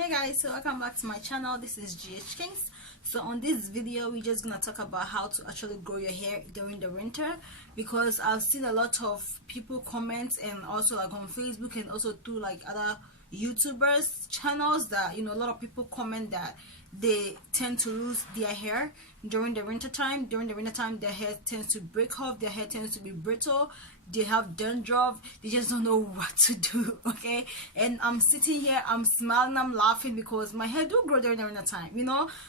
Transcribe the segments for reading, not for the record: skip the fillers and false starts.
Hey guys, so welcome back to my channel. This is GH Kings. So on this video we're just gonna talk about how to actually grow your hair during the winter, because I've seen a lot of people comment, and also like on Facebook and also through like other YouTubers channels, that a lot of people comment that they tend to lose their hair during the winter time. During the winter time their hair tends to break off, their hair tends to be brittle, they have dandruff, they just don't know what to do. Okay, and I'm sitting here, I'm smiling, I'm laughing because my hair do grow during the winter time,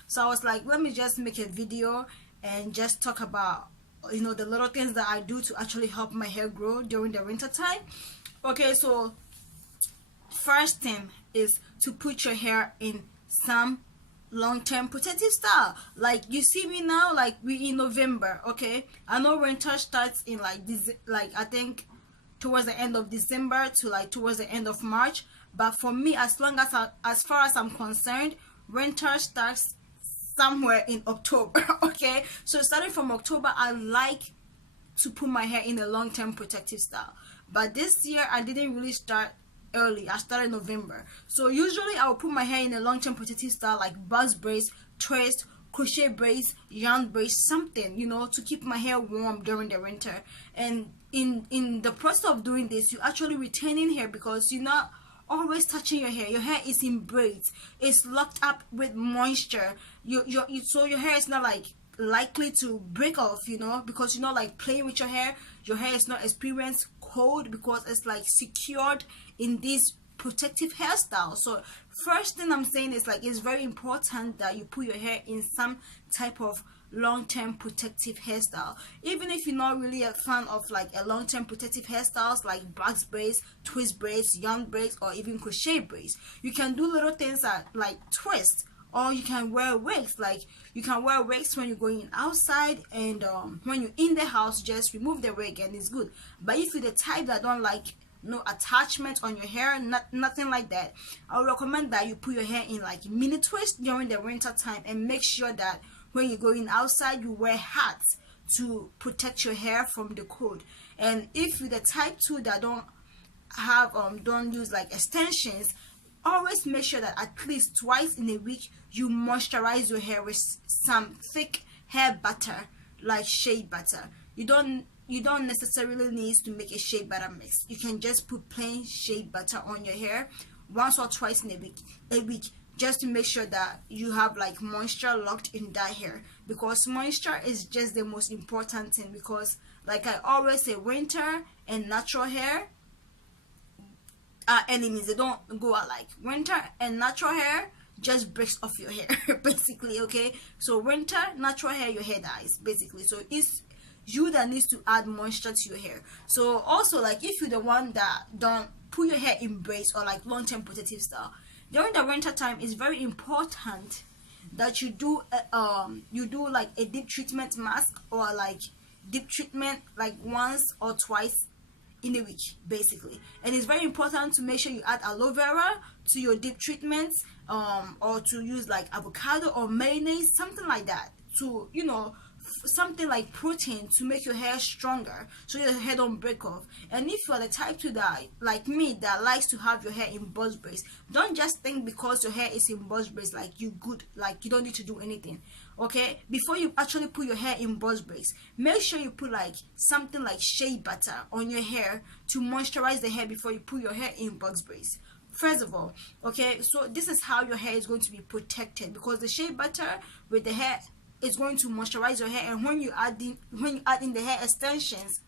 so I was like, let me just make a video and just talk about the little things that I do to actually help my hair grow during the winter time. Okay, so first thing is to put your hair in some long-term protective style. Like you see me now, like we in November. Okay, I know winter starts in like this, like I think towards the end of December to like towards the end of March, but for me, as far as I'm concerned, winter starts somewhere in October. Okay, so starting from October I like to put my hair in a long-term protective style, but this year I didn't really start early. I started November. So usually I will put my hair in a long-term protective style, like box braids, twist, crochet braids, yarn braids, something to keep my hair warm during the winter. And in the process of doing this, you're actually retaining hair because you're not always touching your hair. Your hair is in braids, it's locked up with moisture. So your hair is not like likely to break off, because you're not like playing with your hair. Your hair is not experiencing cold because it's like secured in this protective hairstyle. So first thing I'm saying is like, it's very important that you put your hair in some type of long-term protective hairstyle. Even if you're not really a fan of like a long-term protective hairstyles like box braids, twist braids, yarn braids, or even crochet braids, you can do little things like twist, or you can wear wigs. Like you can wear wigs when you're going outside, and when you're in the house, just remove the wig and it's good. But if you're the type that don't like no attachment on your hair, nothing like that, I would recommend that you put your hair in like mini twist during the winter time, and make sure that when you're going outside you wear hats to protect your hair from the cold. And if you're the type too that don't use like extensions, always make sure that at least twice in a week you moisturize your hair with some thick hair butter, like shea butter. You don't necessarily need to make a shea butter mix. You can just put plain shea butter on your hair once or twice in a week, just to make sure that you have like moisture locked in that hair, because moisture is just the most important thing. Because like I always say, winter and natural hair are enemies. They don't go alike. Winter and natural hair just breaks off your hair basically. Okay, so winter, natural hair, your hair dies basically. So it's you that needs to add moisture to your hair. So also, like if you're the one that don't put your hair in braids or like long-term protective style during the winter time, it's very important that you do like a deep treatment mask, or like deep treatment like once or twice in a week basically. And it's very important to make sure you add aloe vera to your deep treatments, or to use like avocado or mayonnaise, something like that, to something like protein to make your hair stronger, so your hair don't break off. And if you are the type to that, like me, that likes to have your hair in box braids, don't just think because your hair is in box braids like you good, like you don't need to do anything. Okay, before you actually put your hair in box braids, make sure you put like something like shea butter on your hair to moisturize the hair before you put your hair in box braids. First of all, okay, so this is how your hair is going to be protected, because the shea butter with the hair is going to moisturize your hair. And when you add in the hair extensions,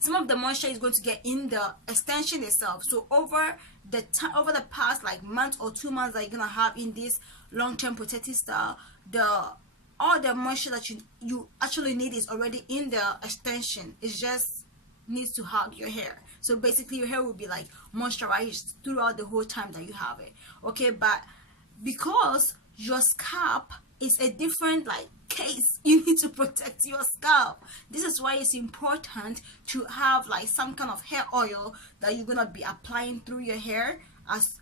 some of the moisture is going to get in the extension itself. So over the past like month or 2 months that you're gonna have in this long-term protective style, all the moisture that you actually need is already in the extension. It just needs to hug your hair. So basically your hair will be like moisturized throughout the whole time that you have it. Okay, but because your scalp is a different like case, you need to protect your scalp. This is why it's important to have like some kind of hair oil that you're gonna be applying through your hair as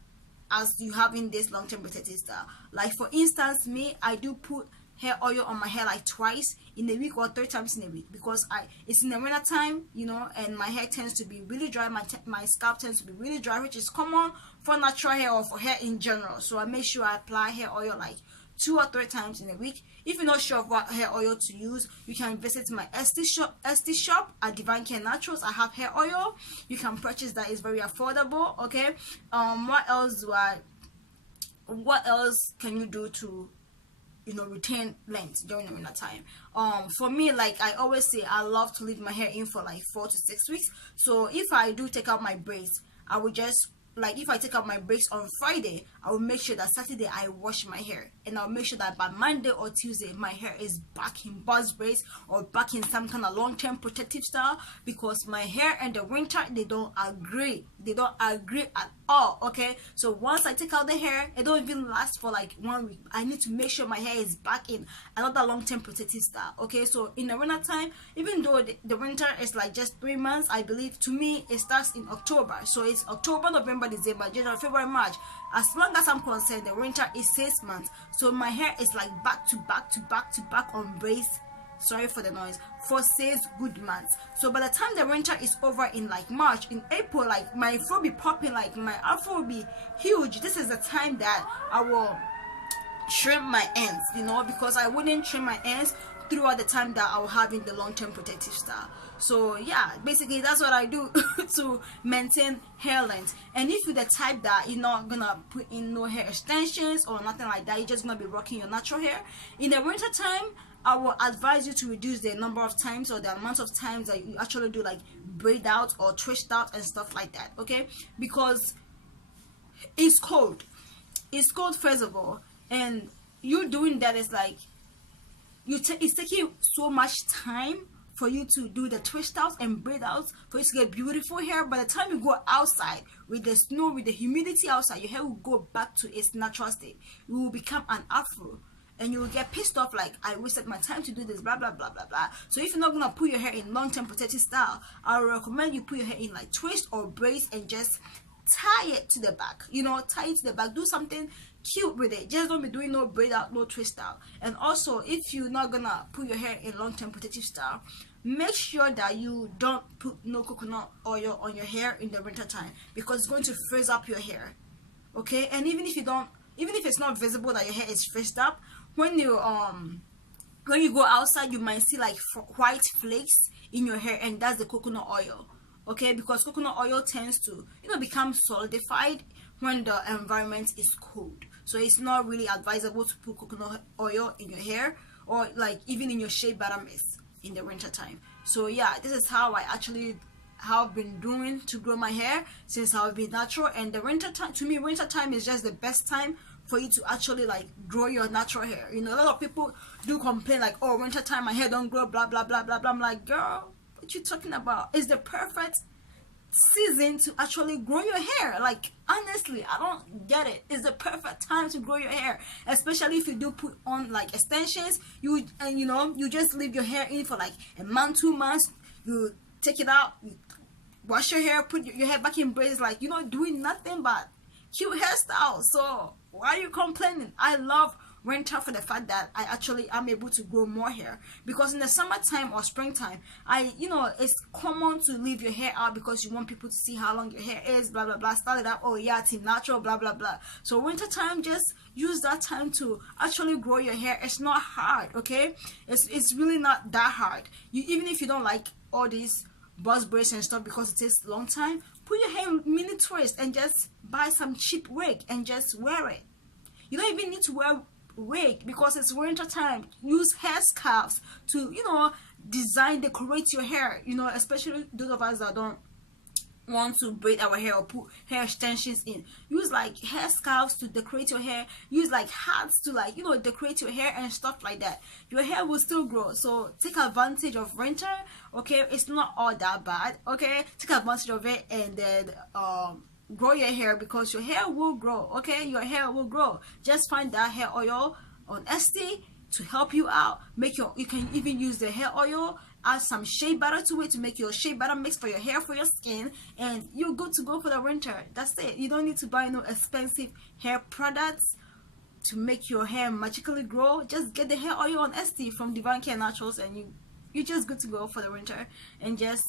you have in this long-term protective style. Like for instance, me, I do put hair oil on my hair like twice in a week or 3 times in a week, because it's in the winter time, you know, and my hair tends to be really dry. My scalp tends to be really dry, which is common for natural hair or for hair in general. So I make sure I apply hair oil like 2 or 3 times in a week. If you're not sure of what hair oil to use, you can visit my Etsy shop at Divine Care Naturals. I have hair oil. You can purchase that. It's very affordable. Okay. What else can you do to, you know, retain length during the winter time? For me, like I always say, I love to leave my hair in for like 4 to 6 weeks. So if I do take out my braids, I would just, like, if I take out my braids on Friday, I will make sure that Saturday I wash my hair, and I'll make sure that by Monday or Tuesday my hair is back in buzz braids or back in some kind of long-term protective style, because my hair in the winter, they don't agree at all. Okay, so once I take out the hair, it don't even last for like 1 week. I need to make sure my hair is back in another long-term protective style. Okay, so in the winter time, even though the winter is like just 3 months, I believe, to me it starts in October. So it's October, November, December, January, February, March. As long as I'm concerned, the winter is 6 months. So my hair is like back to back to back to back on braids, sorry for the noise, for 6 good months. So by the time the winter is over in like March, in April, like my fro will be popping, like my afro will be huge. This is the time that I will trim my ends, you know, because I wouldn't trim my ends throughout the time that I'll have in the long-term protective style. So yeah, basically that's what I do to maintain hair length. And if you're the type that you're not gonna put in no hair extensions or nothing like that, you're just gonna be rocking your natural hair in the winter time, I will advise you to reduce the number of times or the amount of times that you actually do like braid out or twist out and stuff like that. Okay, because it's cold first of all, and you doing that is like it's taking so much time for you to do the twist outs and braid outs for you to get beautiful hair. By the time you go outside with the snow, with the humidity outside, your hair will go back to its natural state. You will become an afro, and you will get pissed off like, I wasted my time to do this, blah blah blah blah blah. So if you're not gonna put your hair in long-term protective style, I would recommend you put your hair in like twist or braids and just tie it to the back. You know, tie it to the back. Do something cute with it. Just don't be doing no braid out, no twist out. And also, if you're not gonna put your hair in long-term protective style, make sure that you don't put no coconut oil on your hair in the winter time, because it's going to frizz up your hair. Okay, and even if it's not visible that your hair is frizzed up, when you go outside, you might see like white flakes in your hair, and that's the coconut oil. Okay, because coconut oil tends to, you know, become solidified when the environment is cold. So it's not really advisable to put coconut oil in your hair, or like even in your shea butter mist in the winter time. So yeah, this is how I actually have been doing to grow my hair since I've been natural. And the winter time, to me, winter time is just the best time for you to actually like grow your natural hair. You know, a lot of people do complain like, oh, winter time my hair don't grow, blah blah blah blah blah. I'm like, girl, what you talking about? It's the perfect season to actually grow your hair. Like, honestly, I don't get it. It's the perfect time to grow your hair, especially if you do put on like extensions. You just leave your hair in for like a month, 2 months. You take it out, you wash your hair, put your hair back in braids, like you're not doing nothing but cute hairstyles. So why are you complaining? I love winter for the fact that I'm able to grow more hair, because in the summertime or springtime, it's common to leave your hair out because you want people to see how long your hair is, blah blah blah, start it up, oh yeah, team natural, blah blah blah. So winter time, just use that time to actually grow your hair. It's not hard, okay? It's really not that hard. Even if you don't like all these buzz braids and stuff because it takes a long time, put your hair in mini twist and just buy some cheap wig and just wear it. You don't even need to wear wig because it's winter time. Use hair scarves to decorate your hair, especially those of us that don't want to braid our hair or put hair extensions in. Use like hair scarves to decorate your hair. Use like hats to decorate your hair and stuff like that. Your hair will still grow. So take advantage of winter, okay? It's not all that bad, okay? Take advantage of it and then grow your hair, because your hair will grow, okay? Your hair will grow. Just find that hair oil on Etsy to help you out. You can even use the hair oil, add some shea butter to it to make your shea butter mix for your hair, for your skin, and you're good to go for the winter. That's it. You don't need to buy no expensive hair products to make your hair magically grow, just get the hair oil on Etsy from Divine Care Naturals, and you're just good to go for the winter. And just,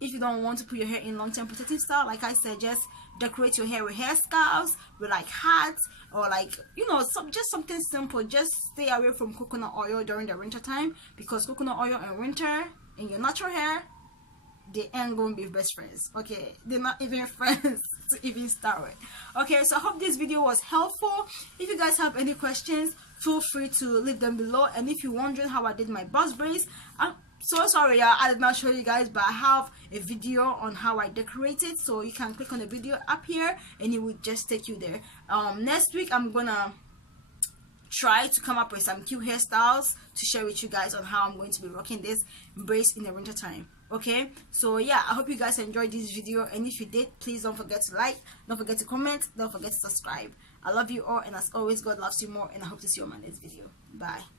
if you don't want to put your hair in long-term protective style, like I said, just decorate your hair with hair scarves, with like hats, or like, you know, just something simple. Just stay away from coconut oil during the winter time, because coconut oil in winter in your natural hair, they ain't gonna be best friends. Okay, they're not even friends to even start with. Okay, so I hope this video was helpful. If you guys have any questions, feel free to leave them below. And if you're wondering how I did my boss braids, I'm so sorry, I did not show you guys, but I have a video on how I decorate it, so you can click on the video up here and it will just take you there. Next week I'm gonna try to come up with some cute hairstyles to share with you guys on how I'm going to be rocking this braids in the winter time. Okay, so yeah, I hope you guys enjoyed this video, and if you did, please don't forget to like, don't forget to comment, don't forget to subscribe. I love you all, and as always, God loves you more, and I hope to see you on my next video. Bye.